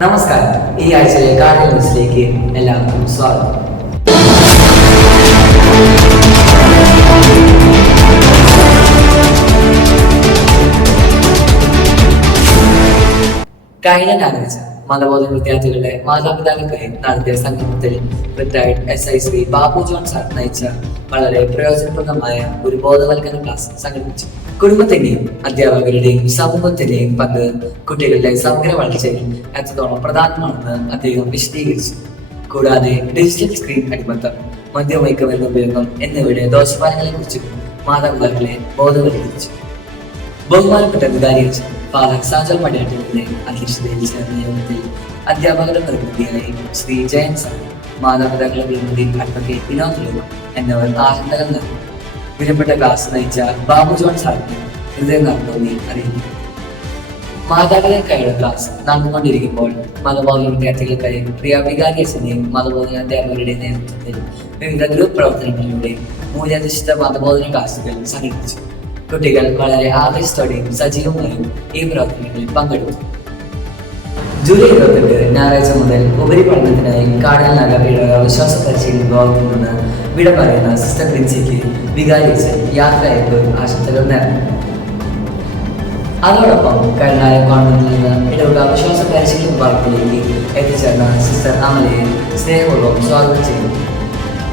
നമസ്കാരം. ഈ ആഴ്ചയിലെ കാർഡിനൽ ന്യൂസിലേക്ക് എല്ലാവർക്കും സ്വാഗതം. കഴിഞ്ഞ ഞായറാഴ്ച മതബോധന വിദ്യാർത്ഥികളുടെ മാതാപിതാക്കൾക്കായി നടത്തിയ സംഗമത്തിൽ retired SIC Babu John sir നയിച്ച വളരെ പ്രയോജനപ്രദമായ ഒരു ബോധവൽക്കരണ ക്ലാസ് സംഘടിപ്പിച്ചു. കുടുംബത്തിന്റെയും അധ്യാപകരുടെയും സമൂഹത്തിന്റെയും പങ്ക് കുട്ടികളുടെ സമഗ്ര വളർച്ചയിൽ എത്രത്തോളം പ്രധാനമാണെന്ന് അദ്ദേഹം വിശദീകരിച്ചു. കൂടാതെ ഡിജിറ്റൽ സ്ക്രീൻ അടിമത്തം, മദ്യമയക്കുമരുന്ന് ഉപയോഗം എന്നിവയുടെ ദോഷഫലങ്ങളെ കുറിച്ച് മാതാപിതാക്കളെ ബോധവൽക്കരിച്ചു. ബഹുമാനപ്പെട്ട വികാരിയച്ഛൻ ഫാദർ സാജോ മടിയാട്ടിന്റെ അധ്യക്ഷതയിൽ ചേർന്ന യോഗത്തിൽ അധ്യാപകരുടെ പ്രതിനിധിയായി ശ്രീ ജയൻ സാർ, മാതാപിതാക്കളുടെ പ്രതിനിധി അഡ്വക്കേറ്റ് വിനോദ് ലോക എന്നിവർ ആനന്ദകം നൽകി. വിലപ്പെട്ട ക്ലാസ് നയിച്ച ബാബു ജോൺ സാറിന് ഹൃദയനന്ദി അറിയിച്ചു. മാതാപിതാക്കൾക്കായുള്ള ക്ലാസ് നടന്നുകൊണ്ടിരിക്കുമ്പോൾ മതബോധന വിദ്യാർത്ഥികൾക്കായി പ്രിയ വികാരിയച്ഛന്റെയും മതബോധന അധ്യാപകരുടെയും നേതൃത്വത്തിൽ വിവിധ ഗ്രൂപ്പ് പ്രവർത്തനങ്ങളിലൂടെ മൂല്യാധിഷ്ഠിത മതബോധന ക്ലാസുകൾ സംഘടിപ്പിച്ചു. കുട്ടികൾ വളരെ ആവേശത്തോടെയും സജീവമായും ഈ പ്രവർത്തനങ്ങളിൽ പങ്കെടുത്തു. ജൂലൈ 28 ഞായറാഴ്ച മുതൽ ഉപരിപഠനത്തിനായി കാർഡിനൽ നഗർ ഇടവക വിശ്വാസ പരിശീലന വിഭാഗത്തിൽ നിന്ന് വിട പറയുന്ന സിസ്റ്റർ പ്രിൻസിക്ക് വികാരിയച്ഛൻ യാത്രയയപ്പ് ആശംസകൾ നേർന്നു. അതോടൊപ്പം കരുണാലയം ഗവൺമെന്റിൽ നിന്ന് ഇടവക വിശ്വാസ പരിശീലന വിഭാഗത്തിലേക്ക് എത്തിച്ചേർന്ന സിസ്റ്റർ അമലയെ സ്നേഹപൂർവ്വം സ്വാഗതം ചെയ്യുന്നു.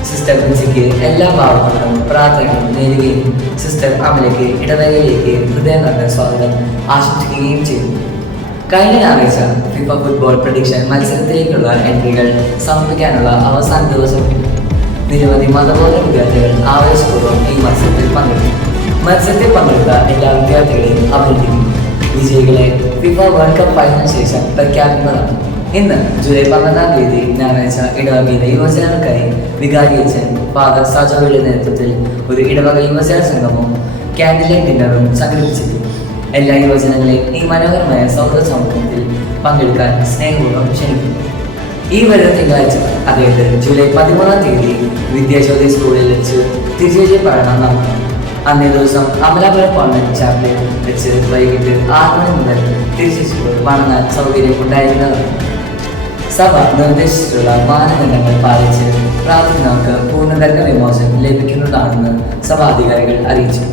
സിസ്റ്റർ പ്രിൻസിക്ക് എല്ലാ ഭാവങ്ങളും പ്രാർത്ഥനകളും നേരുകയും സിസ്റ്റർ അമലയ്ക്ക് ഇടവകയിലേക്ക് ഹൃദയം സ്വാഗതം ആശംസിക്കുകയും ചെയ്യുന്നു. കഴിഞ്ഞ ഞായറാഴ്ച ഫിഫ ഫുട്ബോൾ പ്രഡിക്ഷൻ മത്സരത്തിലേക്കുള്ള എൻട്രികൾ സമർപ്പിക്കാനുള്ള അവസാന ദിവസം നിരവധി മതബോധന വിദ്യാർത്ഥികൾ ആവേശപൂർവ്വം ഈ മത്സരത്തിൽ പങ്കെടുത്തു. മത്സരത്തിൽ പങ്കെടുത്ത എല്ലാ വിദ്യാർത്ഥികളെയും അഭിനന്ദിക്കുന്നു. വിജയികളെ ഫിഫ വേൾഡ് കപ്പ് ഫൈനലിന് ശേഷം പ്രഖ്യാപിക്കുന്നതാണ്. ഇന്ന് ജൂലൈ 12-ാം തീയതി ഞായറാഴ്ച ഇടവകയിലെ യുവജനങ്ങൾക്കായി വികാരിയച്ഛൻ ഫാദർ സാജോയുടെ നേതൃത്വത്തിൽ ഒരു ഇടവക യുവജന സംഗമവും ക്യാൻഡിൽ ലൈറ്റ് ഡിന്നറും സംഘടിപ്പിച്ചിരുന്നു. എല്ലാ യുവജനങ്ങളെയും ഈ മനോഹരമായ സൗഹൃദ സമൂഹത്തിൽ പങ്കെടുക്കാൻ സ്നേഹപൂർവ്വം ക്ഷണിക്കുന്നു. ഈ വരുന്ന തിങ്കളാഴ്ച, അതായത് ജൂലൈ 13-ാം തീയതി വിദ്യാജ്യോതി സ്കൂളിൽ വെച്ച് തിരിച്ചേരി പഠനം നടന്നു. അന്നേ ദിവസം അമലാപുരം കോൺവെന്റ് ചാപ്പലിൽ വെച്ച് വൈകിട്ട് 6 മണി മുതൽ തിരിച്ചു വണങ്ങാൻ സൗകര്യം ഉണ്ടായിരിക്കുന്നതാണ്. സഭ നിർദ്ദേശിച്ചിട്ടുള്ള മാനദണ്ഡങ്ങൾ പാലിച്ച് പ്രാർത്ഥനകൾക്ക് പൂർണ്ണദണ്ഡ വിമോചനം ലഭിക്കുന്നതാണെന്ന് സഭാധികാരികൾ അറിയിച്ചു.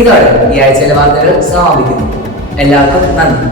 ഇതോടെ ഈ ആഴ്ചയിലെ വാർത്തകൾ സമാപിക്കുന്നു. എല്ലാവർക്കും നന്ദി.